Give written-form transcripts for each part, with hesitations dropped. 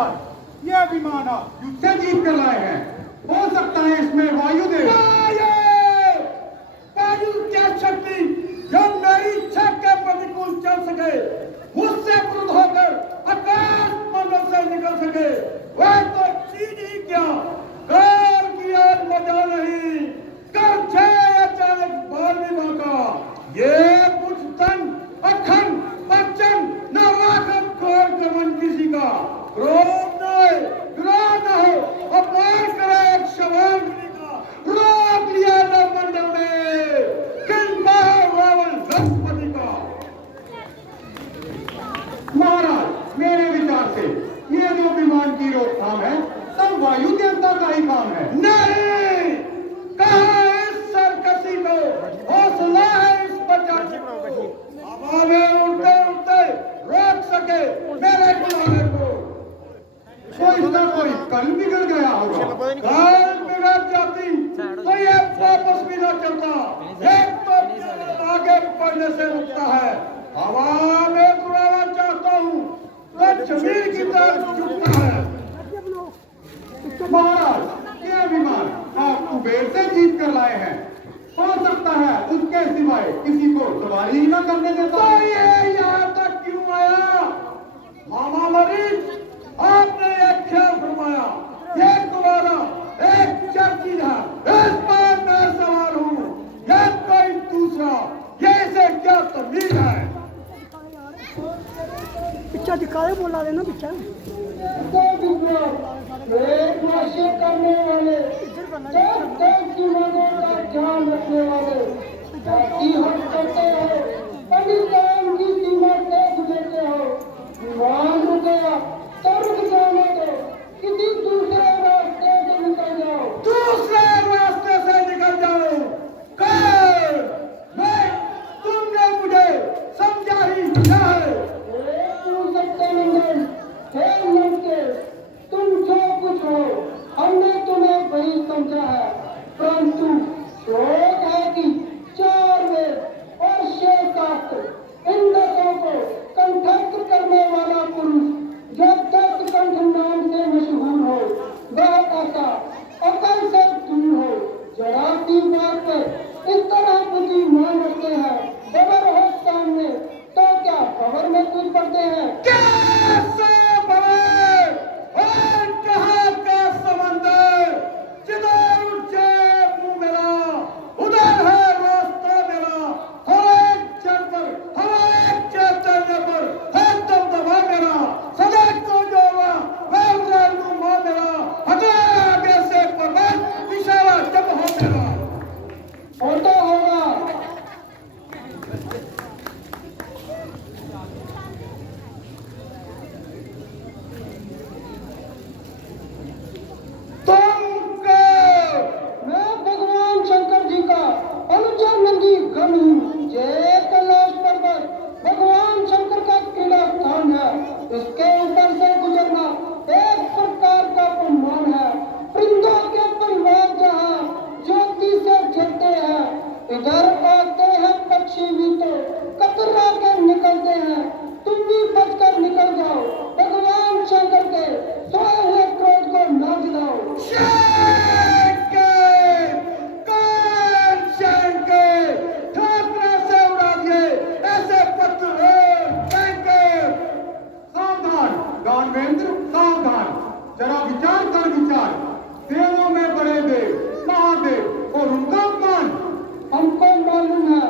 महाराज ये विमान आप युद्ध से जीत कर लाए हैं। हो सकता है इसमें वायुदेव वायु क्या शक्ति जो मेरी इच्छा के प्रतिकूल चल सके, मुझसे क्रुद्ध होकर आकाश मंडल से निकल सके, वह तो चीज ही क्या काल की आज मजा नहीं कर छे अचानक बाल विवाह का। ये कुछ तन अखंड बच्चन न राखन खोर कमन किसी का। क्रोध न हो अपमान करे एक सवाल का, रोक लिया न मंडल में किंबा रावण लक्ष्मण का। महाराज मेरे विचार से ये जो विमान की रोकथाम है सब वायु देवता का ही काम है। नहीं, कहा इस सरकसी को हौसला है इस बच्चा को हवा में उड़ते उड़ते रोक सके मेरे किनारे को। तो इसका कोई कल बिगड़ गया होगा। काल बिगड़ जाती तो ये वापस भी न चलता। एक तो आगे बढ़ने से रुकता है, हवा में उड़ाना चाहता हूँ तो जमीन की तरफ झुकता है। महाराज ये विमान आप कुबेर से जीत कर लाए हैं। हो सकता है उसके सिवाय किसी को सवारी ही न करने देता। तो ये यहाँ तक क्यों आया? मामा मरीज आपने एक ख्याल फरमाया, ये तुम्हारा एक चर्चित है, इस पर मैं सवार हूँ या कोई दूसरा, ये इसे क्या तमीज है? पिक्चर दिखाए बोला देना पिक्चर एक नशे करने वाले, दिमागों का ध्यान रखने वाले, जाति हम करते हो, पाकिस्तान की सीमा से गुजरते हो, विमान रुक गया तो रुक जाने दो, किसी दूसरे रास्ते से निकल जाओ। दूसरे रास्ते से निकल जाओ। कल मैं तुमने मुझे समझा ही क्या है? तुम सत्यानंदन, हे लड़के, तुम जो कुछ हो हमने तुम्हें वही समझा है, परंतु शोक है कि 4 वेद और 6 शास्त्र इन 10 को कंठस्थ करने वाला पुरुष जो 10 कंठ नाम से मशहूर हो, वह ऐसा अकल से दूर हो। जरा सी बात पे इस तरह बुद्धि मान रखते हैं, बबर हो सामने तो क्या बबर में कूद पड़ते हैं? कैसे बबर और कहाँ का समंदर, जिधर उठ जाए मुंह मेरा उधर है रास्ता मेरा। हर एक जल पर, हर एक चैतन्य पर है दबदबा मेरा। सदा को जोड़ा वह उधर लूंगा मेरा, हटा आगे से पर्वत इशारा जब हो मेरा होता होगा। मैं भगवान शंकर जी का अनुचर नंदी गण हूँ। जय कैलाश पर्वत भगवान शंकर का क्रीड़ा स्थान है, इसके ऊपर से गुजरना एक प्रकार का सम्मान है। वृंदों के परिवार जहाँ ज्योति से जलते हैं, इधर आते हैं पक्षी भी तो कतरा के निकलते हैं। तुम भी बचकर निकल जाओ, भगवान शंकर के सोए हुए क्रोध को न जलाओ। गानवेंद्र सावधान, जरा विचार कर विचार। देवों में बड़े देव महादेव और उनका अपमान। हमको मालूम है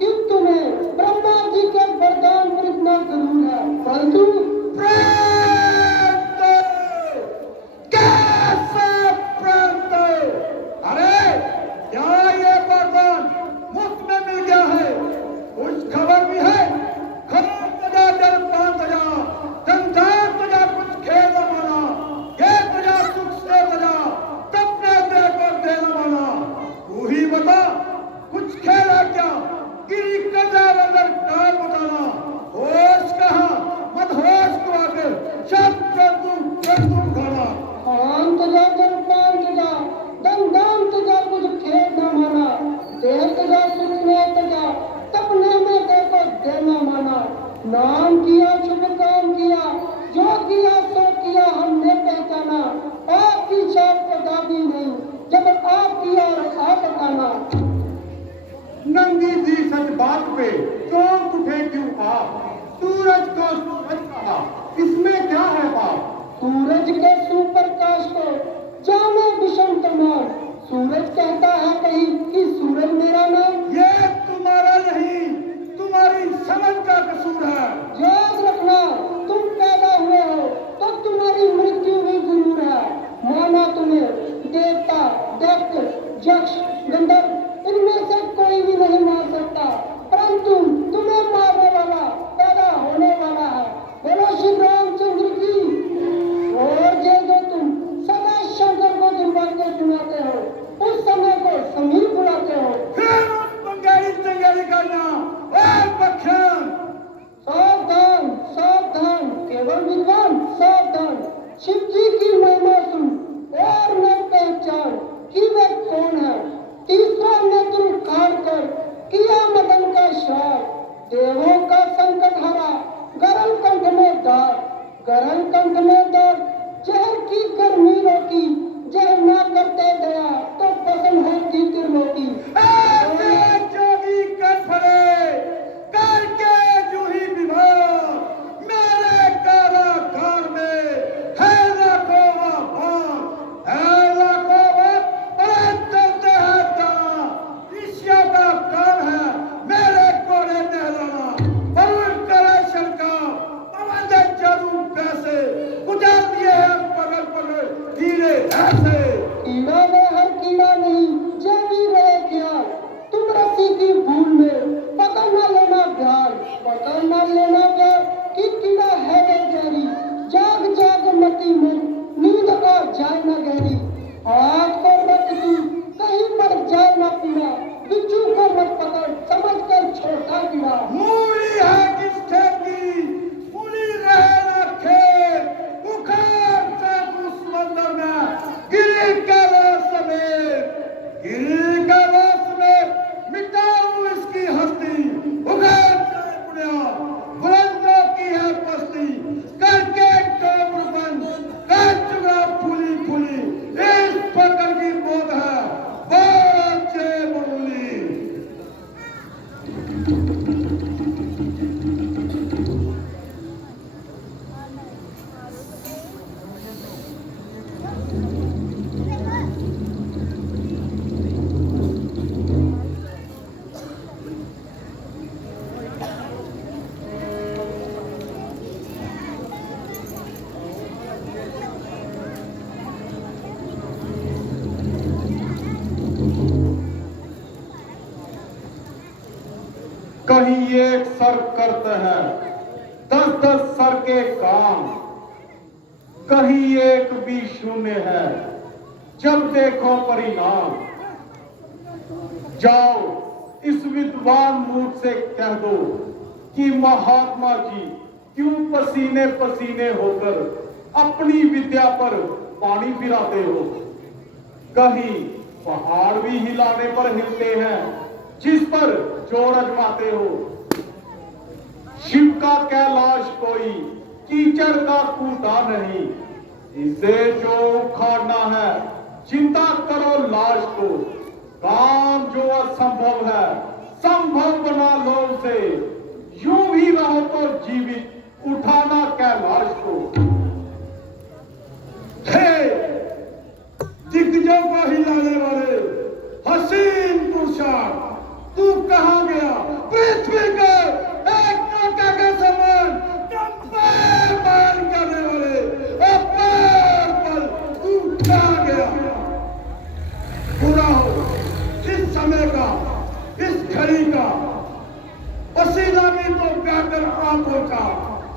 कि तुम्हें ब्रह्मा जी के वरदान पर इतना जरूर है, परंतु कैसा प्रांत? अरे क्या ये वरदान मुफ्त में मिल गया है? कुछ खबर भी है? खबर तजा जल पान तजा, संसार तजा कुछ खेल पे चौंक उठे क्यों आप? सूरज को सूरज कहा, इसमें क्या है बाप? सूरज के सुप्रकाश को जाने विषम तमाम। सूरज कहता है कहीं कि सूरज मेरा नाम। ये तुम्हारा नहीं, तुम्हारी समझ का कसूर है। याद रखना, तुम पैदा हुए हो तो तुम्हारी मृत्यु भी जरूर है। माना तुम्हें देवता, दैत्य, यक्ष, गंधर्व इनमें से कोई भी नहीं मार सकता, परंतु तुम्हें मारने वाला पैदा होने वाला है। बोलो श्री रामचंद्र की। और जो तुम सदा शंकर को दुर्भाग्य सुनाते हो, उस समय को समीर बुलाते हो। फिर उस बंगाली चंगाली का नाम बख्शन। सावधान सावधान, केवल विद्वान सावधान। शिव जी की महिमा सुन और न पहचान कि वे कौन है। तीसरा नेत्र काट कर किया मदन का श्राप। देवों का संकट हरा, गरल कंठ में दार, गरल कंठ में दार। जहर की गर्मी रोकी, जहर ना करते दया तो पसंद होती त्रिलोकी। ऐसे जोगी कर फरे करके जूही विवाह, मेरे कारागार में है लाखों वफाद, है लाखों वफाद चलते हैं दाना। ईर्ष्या का काम है मेरे कोड़े नहलाना। पवन करे शंका, पवन दे जादू पैसे, गुजार दिए हैं पगल पगल कीड़े ऐसे। कीड़ा में हर कीड़ा नहीं, जमी रहे ख्याल। तुम रस्सी की भूल में पकड़ न लेना ध्यान, पकड़ न लेना प्यार कि कीड़ा है वे गहरी। जाग जाग मती में नींद आ जाए न गहरी। हाथ को रख तू कहीं मर जाए न पीड़ा, बिच्छू को मत पकड़ समझ कर छोटा कीड़ा। मूली है किस खेत की, मूली रहे न खेत, उखाड़ से उस समंदर में गिरी का रस में, गिरी का रस में मिटाऊं इसकी हस्ती। उखाड़ से पुण्या बुलंदों की है पस्ती, करके डोर बंद कर चुका फूली फूली। इस पकड़ की बोध है बच्चे मूली। कहीं एक सर करते हैं 10-10 सर के काम, कहीं एक भी शून्य है जब देखो परिणाम। जाओ इस विद्वान मूर्ख से कह दो कि महात्मा जी क्यों पसीने पसीने होकर अपनी विद्या पर पानी फिराते हो। कहीं पहाड़ भी हिलाने पर हिलते हैं जिस पर जोर अजमाते हो। शिव का कैलाश कोई कीचड़ का कूटा नहीं, इसे जो उखाड़ना है चिंता करो लाश को। काम जो असंभव है संभव बना लो उसे, यूं भी रहो तो जीवित उठाना कैलाश को। हे दिग्गजों को हिलाने वाले हसीन पुरुषार्थ, तू कहां गया? पृथ्वी को एक टोका के समान मान करने वाले अपार पल, तू कहां गया? पूरा हो इस समय का, इस घड़ी का, पसीना भी तो गाकर आंखों का,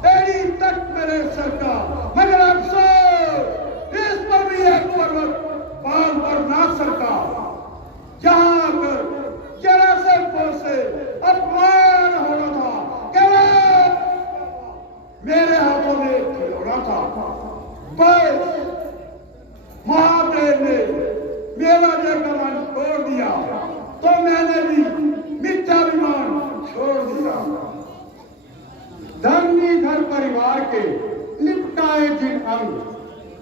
एड़ी तक मेरे सर का। मगर अफसोस इस पर भी एक पर्वत बाल पर ना सरका, जहां आकर जरा से से अपमान हो रहा था। केवल मेरे हाथों में खिलौना था। बस महादेव ने मेरा जब मन छोड़ दिया तो मैंने भी मिथ्याभिमान छोड़ दिया। धर्मीधर परिवार के लिपटाए जिन अंग,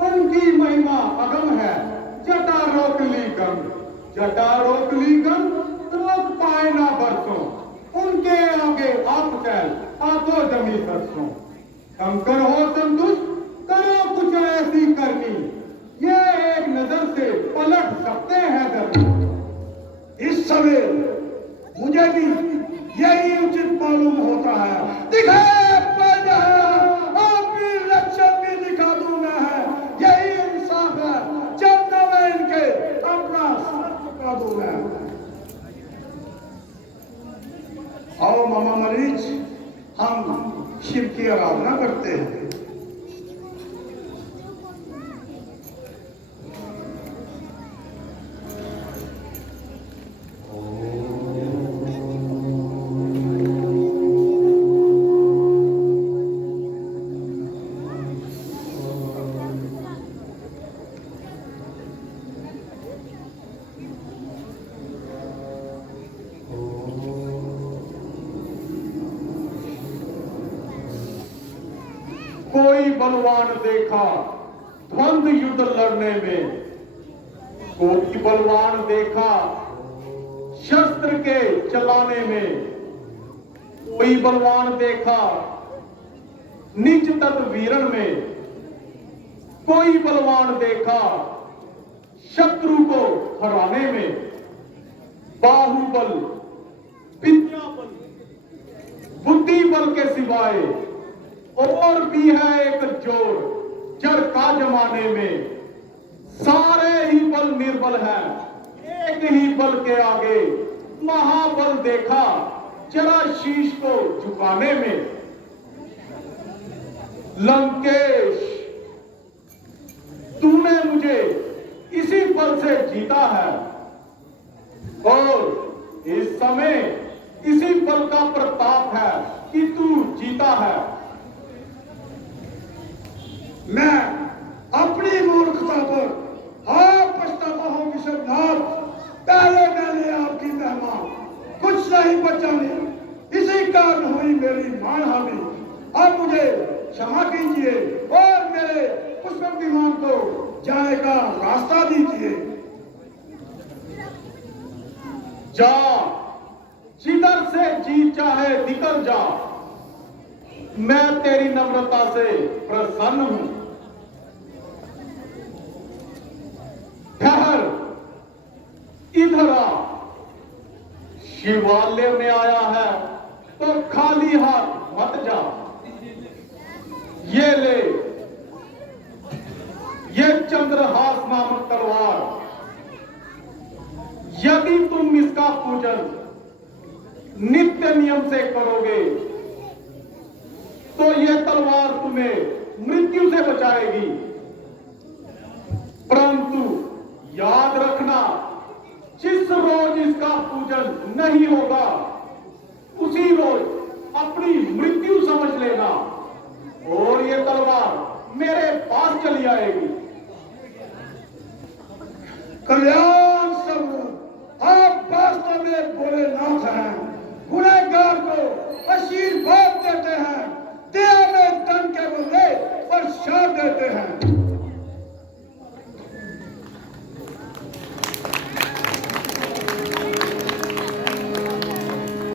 उनकी महिमा अगम है। जटा रोक ली गंग, जटा रोक ली गंग, रोक पाए ना बरसों। उनकी उनके आगे आप चल आतो जमी सरसों। कम करो संतुष्ट, करो कुछ ऐसी करनी, ये एक नजर से पलट सकते हैं धरनी। इस समय मुझे भी यही उचित मालूम होता है। दिखाए पैदा आप भी लक्षण भी दिखा दूंगा है, यही इंसाफ है। जब न मैं इनके अपना सर चुका दूंगा। आओ मामा मरीज, हम शिव की आराधना करते हैं। कोई बलवान देखा द्वंद युद्ध लड़ने में, कोई बलवान देखा शस्त्र के चलाने में, कोई बलवान देखा निज तत्वीरण में, कोई बलवान देखा शत्रु को हराने में। बाहुबल, विद्या बल, बुद्धि बल के सिवाय और भी है एक जोर जड़ का जमाने में। सारे ही बल निर्बल हैं, एक ही बल के आगे महाबल देखा जरा शीश को झुकाने में। लंकेश, तूने मुझे इसी बल से जीता है और इस समय इसी बल का प्रताप है कि तू जीता है। मैं अपनी मूर्खता पर पछताता हूं विश्वनाथ। पहले मैंने आपकी मेहमान कुछ नहीं बचाने, इसी कारण हुई मेरी मानहानि। अब मुझे क्षमा कीजिए और मेरे पुष्पक विमान को जाने का रास्ता दीजिए। जा, जिधर से जी चाहे निकल जा, मैं तेरी नम्रता से प्रसन्न हूं। ठहर, इधर आ। शिवालय में आया है तो खाली हाथ मत जा। ये ले, ये चंद्रहास नामक तलवार। यदि तुम इसका पूजन नित्य नियम से करोगे तो यह तलवार तुम्हें मृत्यु से बचाएगी। परंतु याद रखना, जिस रोज इसका पूजन नहीं होगा उसी रोज अपनी मृत्यु समझ लेना और ये तलवार मेरे पास चली आएगी। कल्याण